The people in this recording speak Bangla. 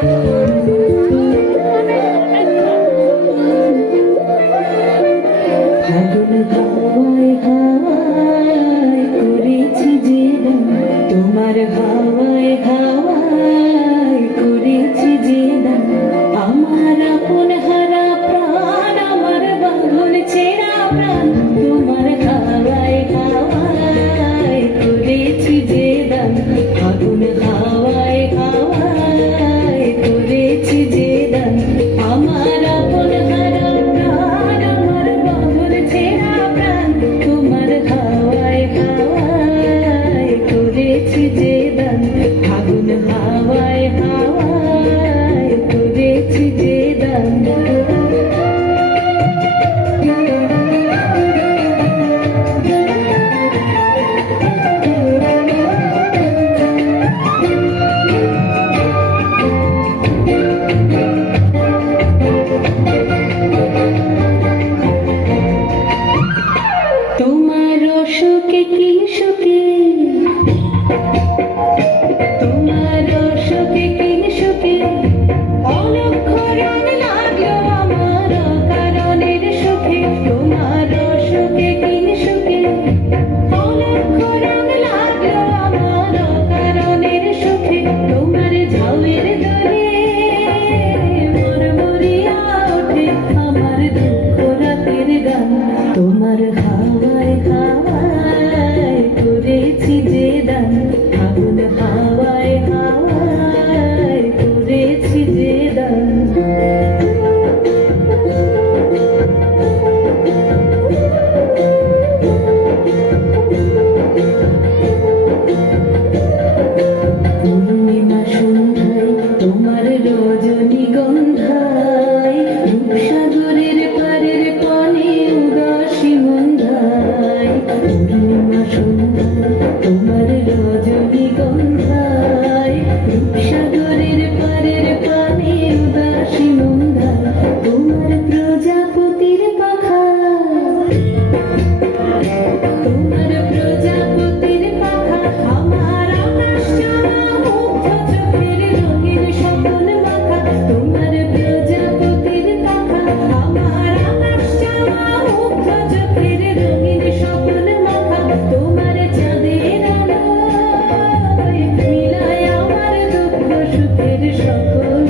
ফাগুন হাওয়ায় হাওয়ায় করেছি যে দান, তোমার হাওয়ায় হাওয়ায় করেছি যে দান। আমার আপন হারা প্রাণ, আমার বাঁধন ছেঁড়া প্রাণ, তোমার হাওয়ায় হাওয়ায় করেছি যে দান। ফাগুন হাওয়ায় হাওয়ায় করেছি যে দান। আমার আপন হারা প্রাণ, আমার বাঁধন ছেঁড়া প্রাণ, তোমার হাওয়ায় হাওয়ায় করেছি যে দান। ফাগুন হাওয়ায় হাওয়ায় করেছি যে দান। তোমার সুখে কি সুখে, তোমার সুখে কি সুখে, অলক্ষ রং লাগলো আমার কারণের সুখে। তোমার সুখে কি সুখে, অলক্ষ রং লাগলো আমার কারণের সুখে। তোমার ঝাউয়ের দরে মরমরিয়া ওঠে আমার দুঃখ রাতের গান। তোমার হাওয়ায় হাওয়ায় করেছি যে দান। ফাগুন হাওয়ায় হাওয়ায় করেছি যে দান। পূর্ণিমা সন্ধ্যায় তোমার রজনীগন্ধায়, রূপসাগরের পারের পানে উদাসী মন্ধায়। পূর্ণিমা সন্ধ্যায় তোমার রজনীগন্ধায়, রূপসাগরের পারের পানে উদাসী মন্ধায়। তোমার প্রজাপতির পাখা, তোমার প্রজাপতির পাখা, আমার আকাশ চাওয়া মুগ্ধ চোখের রঙিন স্বপ্ন মাখা। তোমার প্রজাপতির পাখা, আমার আকাশ চাওয়া মুগ্ধ চোখের রঙিন স্বপ্ন মাখা। তোমার চাঁদের আলোয় মিলায় আমার দুঃখ সুখের সকল